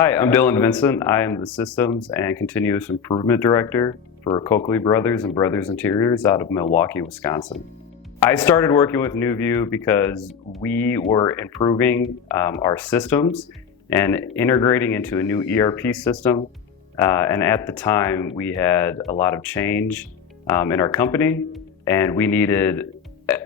Hi, I'm Vincent. I am the Systems and Continuous Improvement Director for Coakley Brothers and Brothers Interiors out of Milwaukee, Wisconsin. I started working with NewView because we were improving our systems and integrating into a new ERP system. And at the time, we had a lot of change in our company, and we needed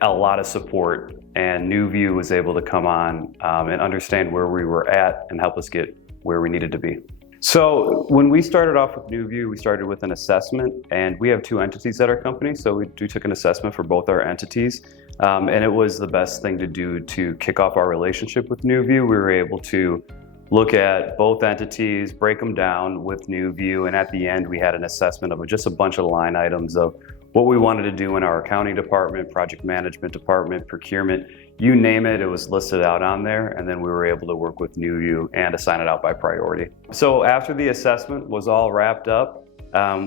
a lot of support. And NewView was able to come on and understand where we were at and help us get where we needed to be. So when we started off with NewView, we started with an assessment, and we have two entities at our company. So we took an assessment for both our entities, and it was the best thing to do to kick off our relationship with NewView. We were able to look at both entities, break them down with NewView, and at the end we had an assessment of just a bunch of line items of what we wanted to do in our accounting department, project management department, procurement, you name it, it was listed out on there, and then we were able to work with NewView and assign it out by priority. So after the assessment was all wrapped up,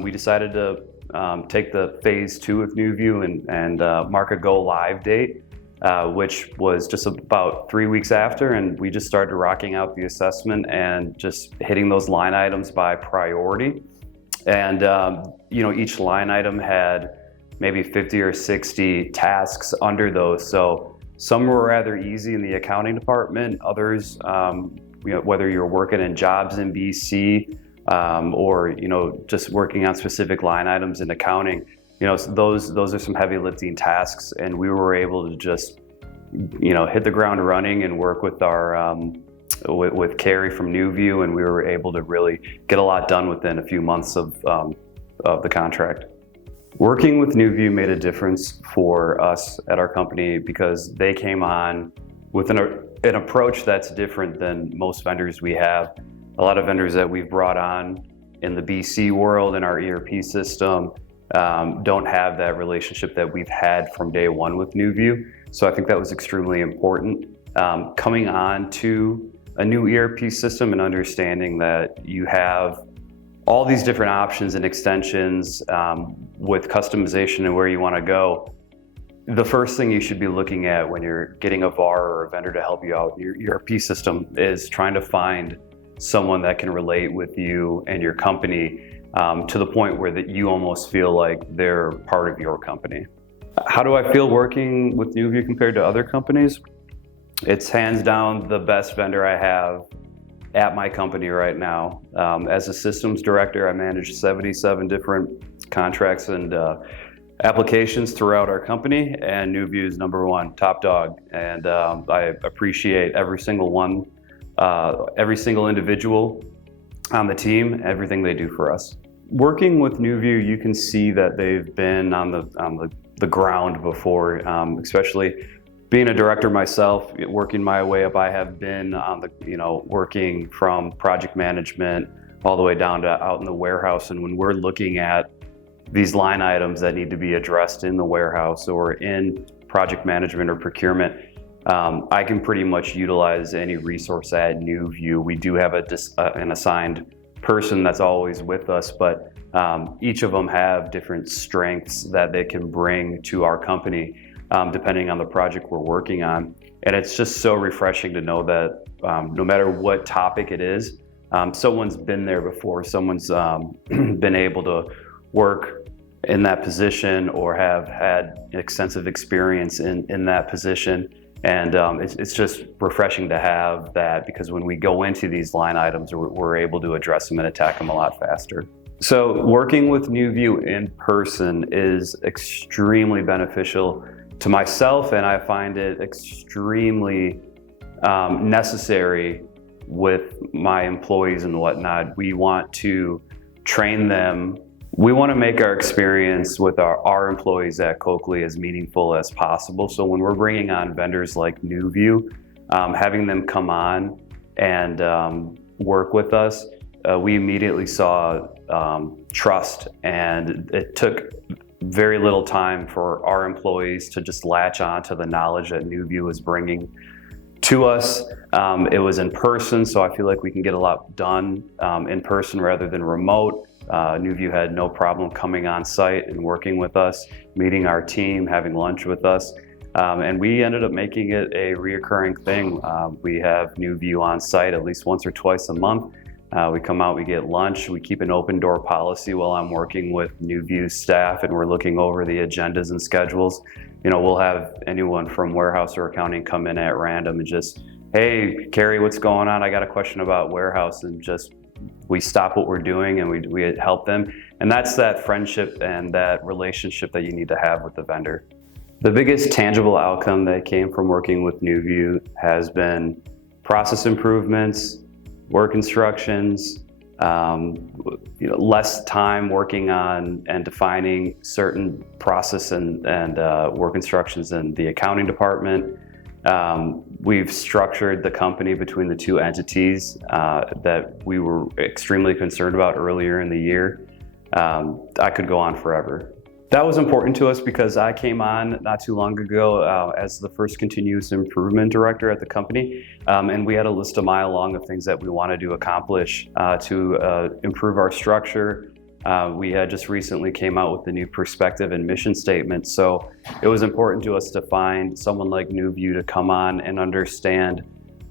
we decided to take the phase 2 of NewView and mark a go live date, which was just about 3 weeks after, and we just started rocking out the assessment and just hitting those line items by priority. And each line item had maybe 50 or 60 tasks under those. So some were rather easy in the accounting department. Others, whether you're working in jobs in BC or just working on specific line items in accounting, those are some heavy lifting tasks. And we were able to just hit the ground running and work with our with Carrie from NewView, and we were able to really get a lot done within a few months of the contract. Working with NewView made a difference for us at our company because they came on with an approach that's different than most vendors we have. A lot of vendors that we've brought on in the BC world in our ERP system don't have that relationship that we've had from day one with NewView. So I think that was extremely important. Coming on to a new ERP system and understanding that you have all these different options and extensions with customization and where you want to go. The first thing you should be looking at when you're getting a VAR or a vendor to help you out in your ERP system is trying to find someone that can relate with you and your company to the point where that you almost feel like they're part of your company. How do I feel working with NewView compared to other companies? It's hands down the best vendor I have at my company right now. As a systems director, I manage 77 different contracts and applications throughout our company, and NewView is number one, top dog. And I appreciate every single one, every single individual on the team, everything they do for us. Working with NewView, you can see that they've been on the ground before, especially being a director myself, working my way up. I have been on working from project management all the way down to out in the warehouse. And when we're looking at these line items that need to be addressed in the warehouse or in project management or procurement, I can pretty much utilize any resource at NewView. We do have an assigned person that's always with us, but each of them have different strengths that they can bring to our company, depending on the project we're working on. And it's just so refreshing to know that no matter what topic it is, someone's been there before, someone's been able to work in that position or have had extensive experience in that position. And it's just refreshing to have that, because when we go into these line items, we're able to address them and attack them a lot faster. So working with NewView in person is extremely beneficial to myself, and I find it extremely necessary with my employees and whatnot. We want to train them. We want to make our experience with our employees at Coakley as meaningful as possible. So when we're bringing on vendors like NewView, having them come on and work with us, we immediately saw trust, and it took very little time for our employees to just latch on to the knowledge that NewView was bringing to us. It was in person, so I feel like we can get a lot done in person rather than remote. NewView had no problem coming on site and working with us, meeting our team, having lunch with us. And we ended up making it a reoccurring thing. We have NewView on site at least once or twice a month. We come out, we get lunch, we keep an open door policy while I'm working with NewView staff and we're looking over the agendas and schedules. We'll have anyone from warehouse or accounting come in at random and just, hey, Carrie, what's going on? I got a question about warehouse, and just we stop what we're doing and we help them. And that's that friendship and that relationship that you need to have with the vendor. The biggest tangible outcome that came from working with NewView has been process improvements, work instructions, less time working on and defining certain process and work instructions in the accounting department. We've structured the company between the two entities that we were extremely concerned about earlier in the year. I could go on forever. That was important to us because I came on not too long ago as the first continuous improvement director at the company, and we had a list a mile long of things that we wanted to accomplish to improve our structure. We had just recently came out with the new perspective and mission statement, so it was important to us to find someone like NewView to come on and understand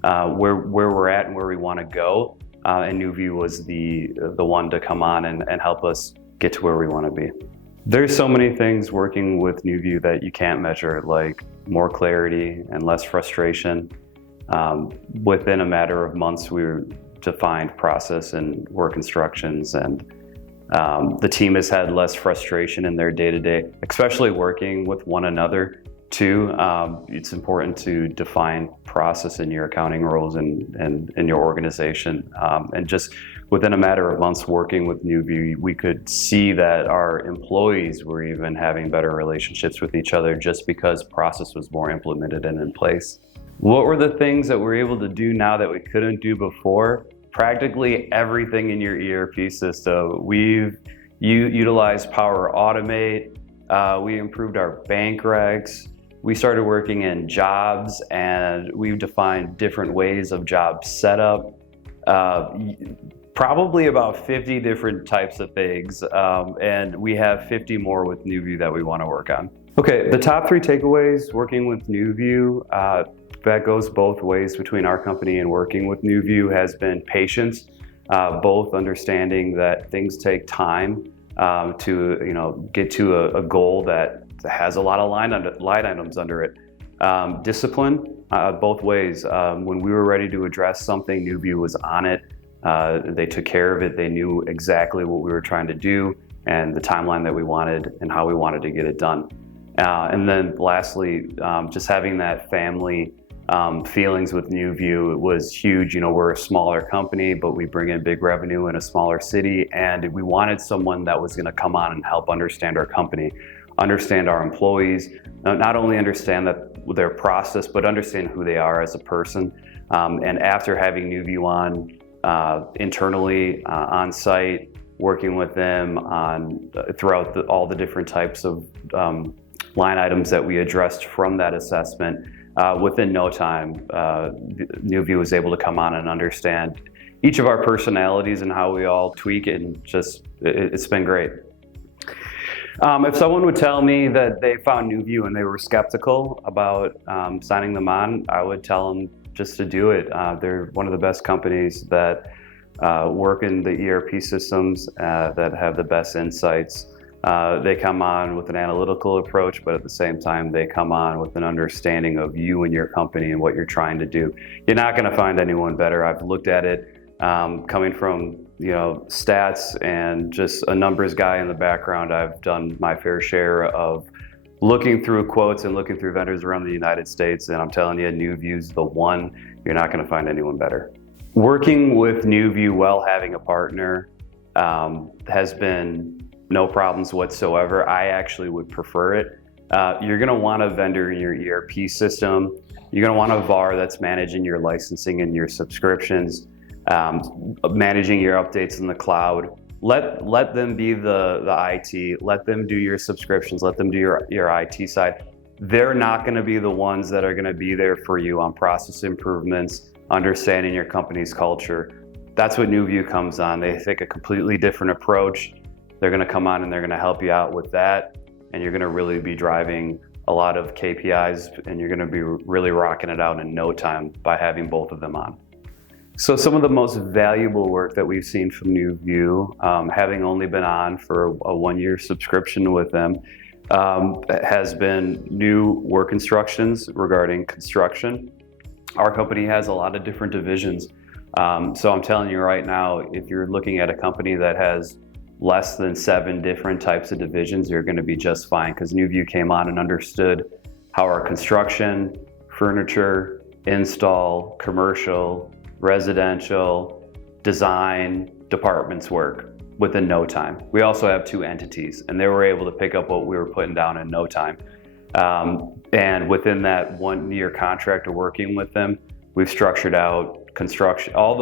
where we're at and where we want to go, and NewView was the one to come on and help us get to where we want to be. There's so many things working with NewView that you can't measure, like more clarity and less frustration. Within a matter of months, we defined process and work instructions, and the team has had less frustration in their day-to-day, especially working with one another too. It's important to define process in your accounting roles and in your organization. And just within a matter of months working with NewView, we could see that our employees were even having better relationships with each other just because process was more implemented and in place. What were the things that we're able to do now that we couldn't do before? Practically everything in your ERP system. We've utilized Power Automate. We improved our bank recs. We started working in jobs, and we've defined different ways of job setup. Probably about 50 different types of things, and we have 50 more with NewView that we want to work on. Okay, the top 3 takeaways working with NewView, that goes both ways between our company and working with NewView, has been patience, both understanding that things take time to get to a goal that has a lot of line items under it. Discipline, both ways. When we were ready to address something, NewView was on it. They took care of it. They knew exactly what we were trying to do and the timeline that we wanted and how we wanted to get it done. And then lastly, just having that family feelings with NewView was huge. We're a smaller company, but we bring in big revenue in a smaller city, and we wanted someone that was going to come on and help understand our company, understand our employees, not only understand their process, but understand who they are as a person. And after having NewView on internally, on site, working with them on throughout all the different types of line items that we addressed from that assessment, within no time, NewView was able to come on and understand each of our personalities and how we all tweak it, and it's been great. If someone would tell me that they found NewView and they were skeptical about signing them on, I would tell them just to do it. They're one of the best companies that work in the ERP systems that have the best insights. They come on with an analytical approach, but at the same time, they come on with an understanding of you and your company and what you're trying to do. You're not going to find anyone better. I've looked at it coming from stats and just a numbers guy in the background. I've done my fair share of looking through quotes and looking through vendors around the United States, and I'm telling you, NewView's the one. You're not going to find anyone better. Working with NewView while having a partner has been no problems whatsoever. I actually would prefer it. You're going to want a vendor in your ERP system. You're going to want a VAR that's managing your licensing and your subscriptions, managing your updates in the cloud. Let them be the IT. Let them do your subscriptions. Let them do your IT side. They're not going to be the ones that are going to be there for you on process improvements, understanding your company's culture. That's what NewView comes on. They take a completely different approach. They're going to come on and they're going to help you out with that, and you're going to really be driving a lot of KPIs, and you're going to be really rocking it out in no time by having both of them on. So some of the most valuable work that we've seen from NewView, having only been on for a 1-year subscription with them, has been new work instructions regarding construction. Our company has a lot of different divisions. So I'm telling you right now, if you're looking at a company that has less than 7 different types of divisions, you're going to be just fine, because NewView came on and understood how our construction, furniture, install, commercial, residential, design departments work within no time. We also have 2 entities, and they were able to pick up what we were putting down in no time. And within that 1-year contract of working with them, we've structured out construction, all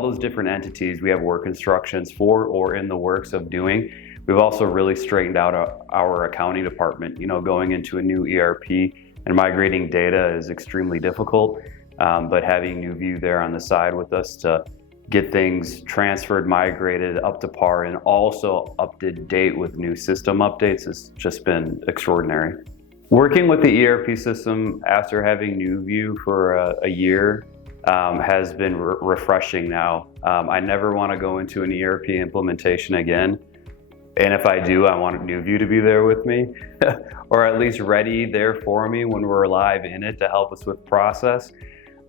those different entities we have work instructions for or in the works of doing. We've also really straightened out our accounting department. You know, going into a new ERP and migrating data is extremely difficult, but having NewView there on the side with us to get things transferred, migrated up to par, and also up to date with new system updates has just been extraordinary. Working with the ERP system after having NewView for a year has been refreshing now. I never want to go into an ERP implementation again. And if I do, I want NewView to be there with me, or at least ready there for me when we're live in it to help us with process.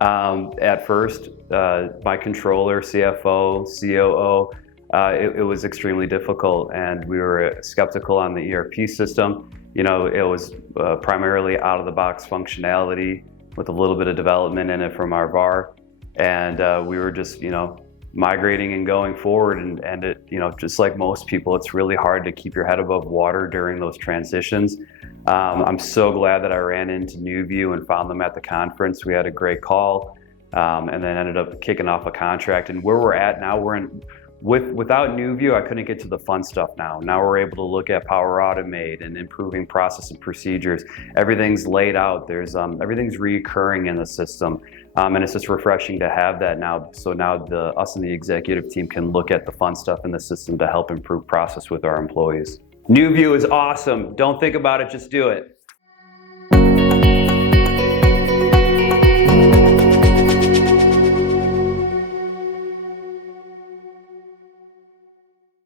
At first, my controller, CFO, COO, it was extremely difficult, and we were skeptical on the ERP system. You know, it was primarily out-of-the-box functionality with a little bit of development in it from our VAR, and we were just, you know, migrating and going forward, and it, you know, just like most people, it's really hard to keep your head above water during those transitions. I'm so glad that I ran into NewView and found them at the conference. We had a great call, and then ended up kicking off a contract. And where we're at now, without NewView, I couldn't get to the fun stuff now. Now we're able to look at Power Automate and improving process and procedures. Everything's laid out. There's everything's recurring in the system. And it's just refreshing to have that now. So now us and the executive team can look at the fun stuff in the system to help improve process with our employees. NewView is awesome. Don't think about it, just do it.